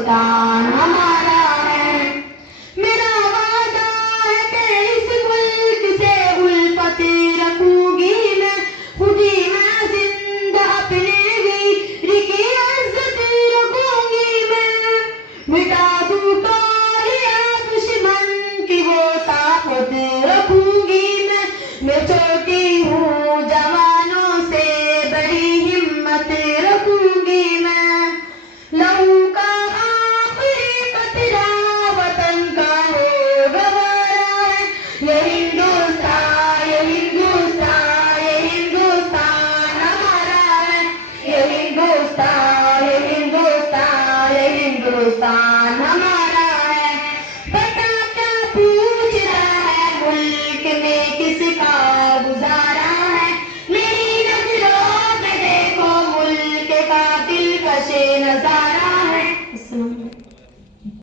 हिंदुस्तान हमारा है। मेरा वादा है कि इस मुल्क से उल्फत रखूंगी मैं, खुदी मैं जिंदा अपने वीर की इज्जत रखूंगी मैं। मिटा दूं तालिया दुश्मन की वो ताकत रखूंगी मैं छोटी हूँ जवानों से बड़ी हिम्मत रखूंगी मैं। लहू का आखिरी कतरा वतन का हो गवारा है। ये हिंदुस्तान, ये हिंदुस्तान, ये हिंदुस्तान हमारा है। ये हिंदुस्तान, ये हिंदुस्तान, ये हिंदुस्तान हमारा है। बता क्या पूछ रहा है, मुल्क में किसका गुजारा है। मेरी नजरों में देखो मुल्क का दिलकश नजारा